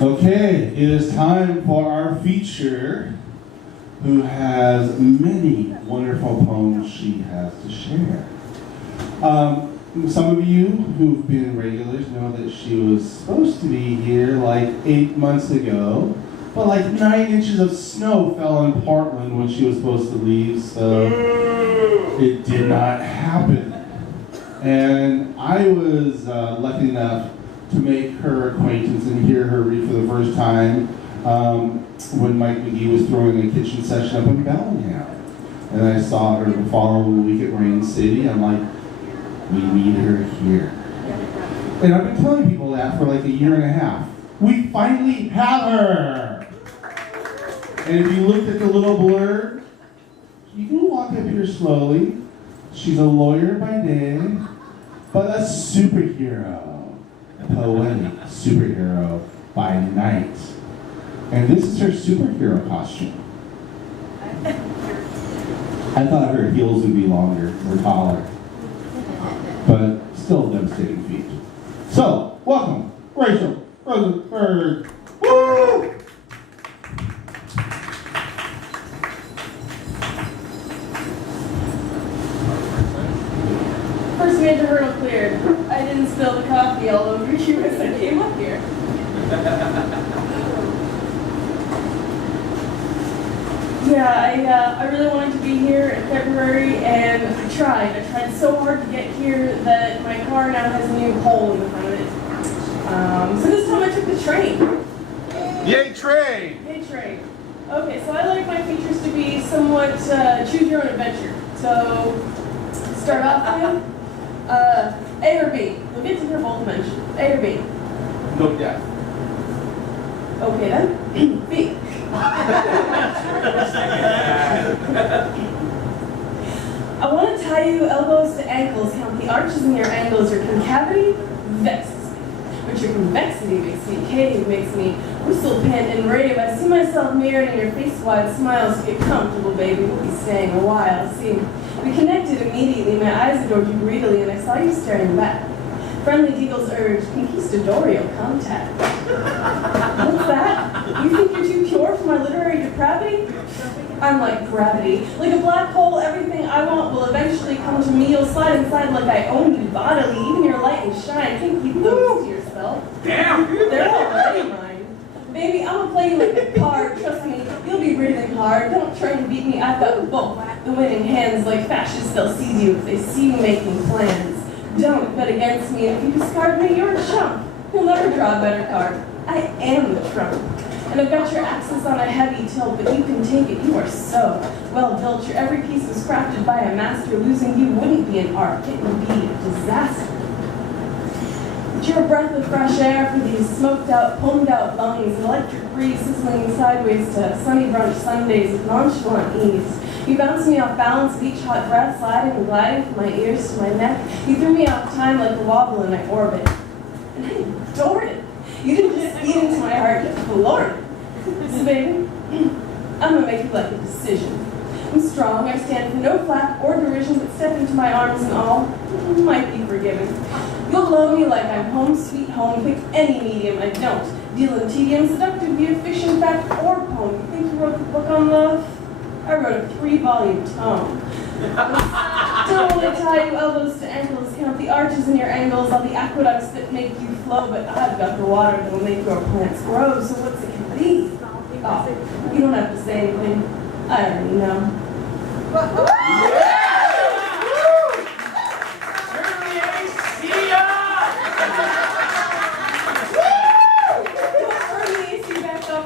Okay, it is time for our feature, who has many wonderful poems she has to share. Some of you who've been regulars know that she was supposed to be here like 8 months ago, but like 9 inches of snow fell in Portland when she was supposed to leave, so it did not happen. And I was lucky enough to make her acquaintance and hear her read for the first time when Mike McGee was throwing a kitchen session up in Bellingham. And I saw her the following week at Rain City. I'm like, we need her here. And I've been telling people that for like a year and a half. We finally have her! And if you looked at the little blurb, you can walk up here slowly. She's a lawyer by day, but a superhero. Poetic superhero by night. And this is her superhero costume. I thought her heels would be longer or taller, but still devastating feet. So, welcome, Rachel Rosenberg. Woo! First major hurdle cleared. I didn't spill the coffee all over you as I came up here. Yeah, I really wanted to be here in February, and I tried so hard to get here that my car now has a new hole in the front of it. So this time I took the train. Yay, train! Yay, train. Okay, so I like my features to be somewhat choose your own adventure. So, start off with A or B. We'll get to hear both mentioned. A or B. No death. Okay then. B. I want to tie you elbows to ankles, count the arches in your angles. Your concavity vexes me, but your convexity makes me cave, makes me whistle, pant, and rave. I see myself mirrored in your face-wide smiles. Get comfortable, baby. We'll be staying a while. See, we connected immediately. My eyes adored you greedily, and I saw you staring back. Friendly giggles urged conquistadorial contact. What's that? You think you're too pure for my literary depravity? I'm like gravity. Like a black hole, everything I want will eventually come to me. You'll slide inside like I own you bodily. Even your light and shine. Can't keep those to yourself. Damn! They're already mine. Baby, I'm gonna play you like a card. Trust me, you'll be breathing hard. Don't try and beat me. I've got both. The winning hands, like fascists, they'll seize you if they see you making plans. Don't bet against me. If you discard me, you're a chump. You'll never draw a better card. I am the trump. And I've got your axis on a heavy tilt, but you can take it. You are so well built. Your every piece was crafted by a master. Losing you wouldn't be an art. It would be a disaster. But you're a breath of fresh air for these smoked out, honed out lungs. An electric breeze sizzling sideways to sunny brunch Sundays with nonchalant ease. You bounced me off balance with each hot breath, sliding and gliding from my ears to my neck. You threw me off time like a wobble in my orbit. And I adored it. You didn't just eat into my heart, you floored it. So baby, I'm gonna make you like a decision. I'm strong, I stand for no flack or derision, but step into my arms and all might be forgiven. You'll love me like I'm home sweet home, pick any medium, I don't deal in tedium, seductive via fiction, fact, or poem. You think you wrote the book on love? I wrote a 3-volume tome. Don't want to tie you elbows to ankles, count the arches in your angles, all the aqueducts that make you flow, but I've got the water that will make your plants grow, so what's it gonna be? Oh, you don't have to say anything. I already know. Yeah!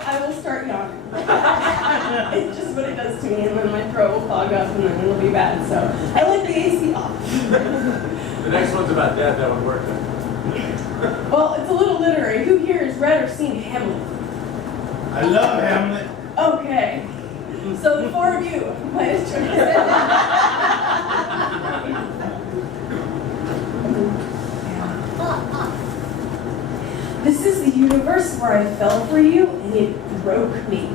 I will start yawning. It's just what it does to me, and then my throat will fog up, and then it'll be bad. So I like the AC off. The next one's about death. That would work. Well, it's a little literary. Who here has read or seen Hamlet? I love Hamlet. Okay. So the 4 of you might have joined us. This is the universe where I fell for you, and it broke me.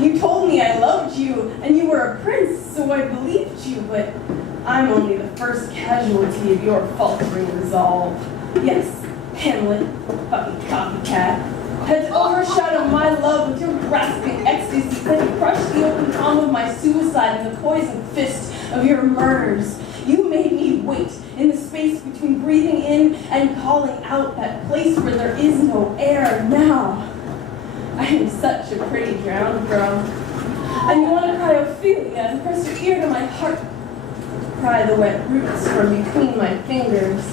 You told me I loved you, and you were a prince, so I believed you, but I'm only the first casualty of your faltering resolve. Yes, Hamlet, fucking copycat. had to overshadow my love with your grasping ecstasy, that you crushed the open palm of my suicide in the poisoned fist of your murders. You made me wait in the space between breathing in and calling out, that place where there is no air now. I am such a pretty drowned girl. And you want to cry Ophelia and press your ear to my heart. Pry the wet roots from between my fingers.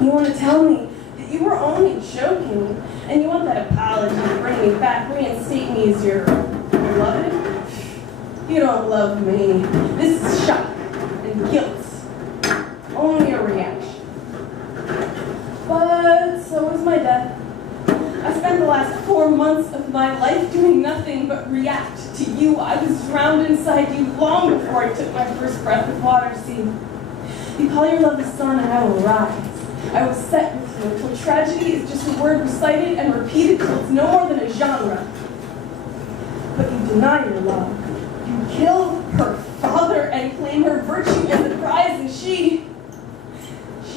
You want to tell me that you were only joking, and you want that apology to bring me back, reinstate me as your beloved? You don't love me. This is shock and guilt. Only a reaction. But so was my death. I spent the last 4 months of my life doing nothing but react to you. I was drowned inside you long before I took my first breath of water. See, you call your love the sun and I will rise. I will set with you until tragedy is just a word recited and repeated till it's no more than a genre. But you deny your love. You kill her father and claim her virtue as the prize, and she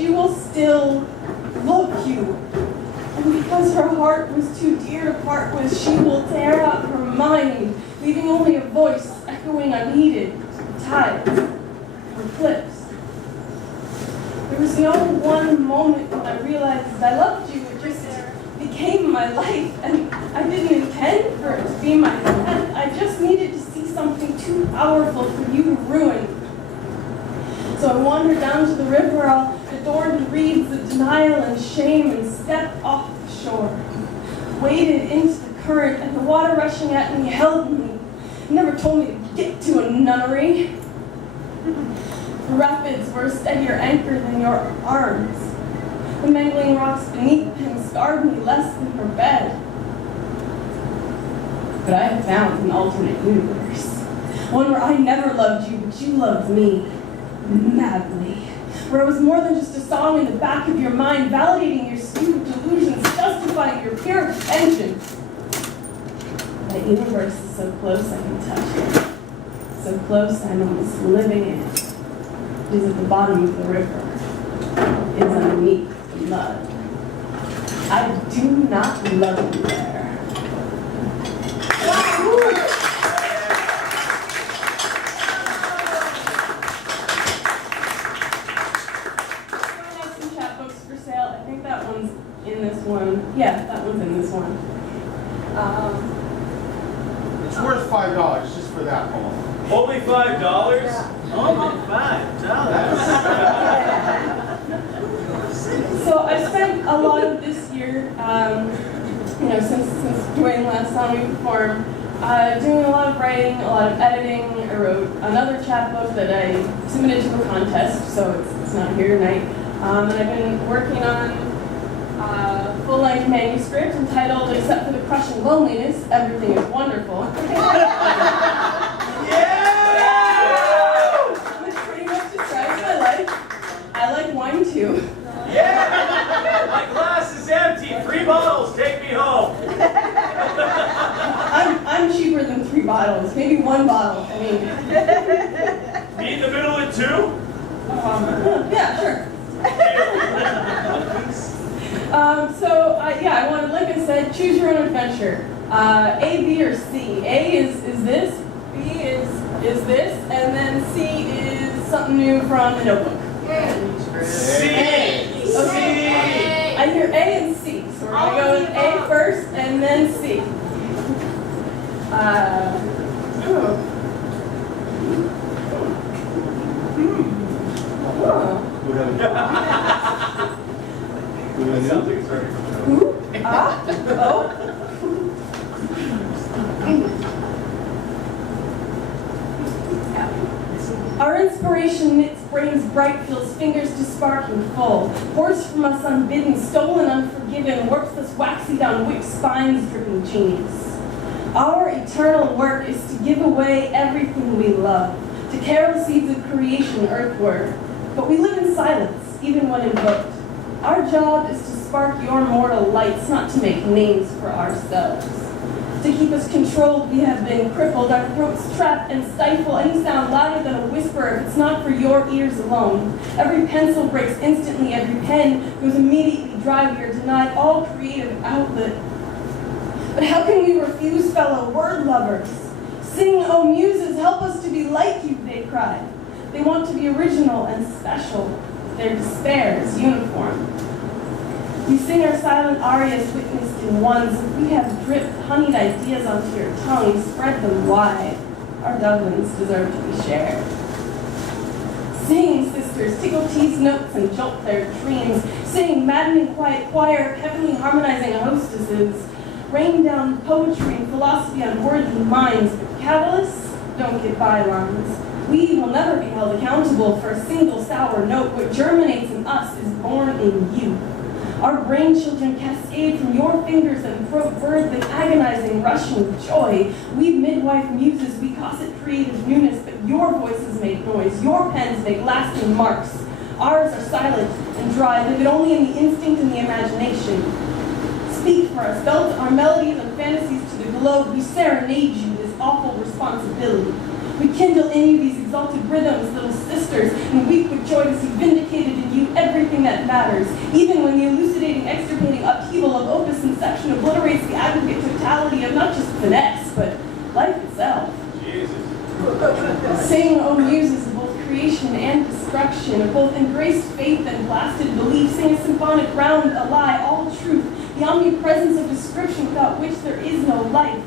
will still love you. And because her heart was too dear to part with, she will tear out her mind, leaving only a voice echoing unheeded to the tides, her cliffs. There was no one moment when I realized that I loved you. It just became my life, and I didn't intend for it to be my end. I just needed to see something too powerful for you to ruin. So I wandered down to the river, all adorned in reeds of denial and shame, and stepped off the shore. Waded into the current, and the water rushing at me held me. It never told me to get to a nunnery. The rapids were a steadier anchor than your arms. The mangling rocks beneath him scarred me less than her bed. But I have found an alternate universe. One where I never loved you, but you loved me. Madly. Where it was more than just a song in the back of your mind, validating your stupid delusions, justifying your pure vengeance. That universe is so close I can touch it. So close I'm almost living in it. It is at the bottom of the river. It is underneath the mud. I do not love you there. Yeah, that one's in this one. It's worth $5 just for that poem. Only $5? Yeah. Only $5. So I spent a lot of this year, since Dwayne last saw me perform, doing a lot of writing, a lot of editing. I wrote another chapbook that I submitted to a contest, so it's not here tonight. And I've been working on full-length manuscript entitled, Except for the Crushing Loneliness, Everything is Wonderful. Which pretty much describes my life. I like wine too. Yeah! My glass is empty. 3 bottles. Take me home. I'm cheaper than 3 bottles. Maybe 1 bottle. I mean. Me in the middle of 2? Yeah, sure. I wanted, like I said, choose your own adventure. A, B, or C. A is this, B is this, and then C is something new from the notebook. C. A. Okay. I hear A and C, so we're going to go with A first and then C. Sounds like it's very Our inspiration knits brains bright, fills fingers to sparking full, pours from us unbidden, stolen, unforgiven, warps us waxy down whipped spines, dripping genius. Our eternal work is to give away everything we love, to carry the seeds of creation earthward. But we live in silence, even when invoked. Our job is to spark your mortal lights, not to make names for ourselves. To keep us controlled, we have been crippled, our throats trap and stifle any sound louder than a whisper if it's not for your ears alone. Every pencil breaks instantly, every pen goes immediately dry. We are denied all creative outlet. But how can we refuse, fellow word lovers? Sing, O muses, help us to be like you, they cried. They want to be original and special. Their despair is uniform. You sing our silent arias witnessed in ones. We have dripped honeyed ideas onto your tongue. Spread them wide. Our Dublins deserve to be shared. Sing, sisters, tickle tease notes and jolt their dreams. Sing, maddening quiet choir, heavenly harmonizing hostesses. Rain down poetry and philosophy on worthy minds. But catalysts don't get bylines. We will never be held accountable for a single sour note. What germinates in us is born in you. Our brain-children cascade from your fingers and throat, birth an agonizing, rushing joy. We midwife muses, we cosset creative newness, but your voices make noise, your pens make lasting marks. Ours are silent and dry, living only in the instinct and the imagination. Speak for us, belt our melodies and fantasies to the globe. We serenade you this awful responsibility. We kindle in you these exalted rhythms, little sisters, and weep with joy to see vindicated in you everything that matters, even when the elucidating, extirpating upheaval of opus inception obliterates the aggregate totality of not just finesse, but life itself. Jesus. Sing, O muses, of both creation and destruction, of both embraced faith and blasted belief. Sing a symphonic round, a lie, all truth, the omnipresence of description without which there is no life.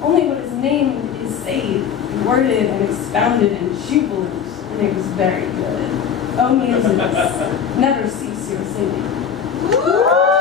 Only what is named is saved, worded and expounded and jubilant, and it was very good. O muses, never cease your singing.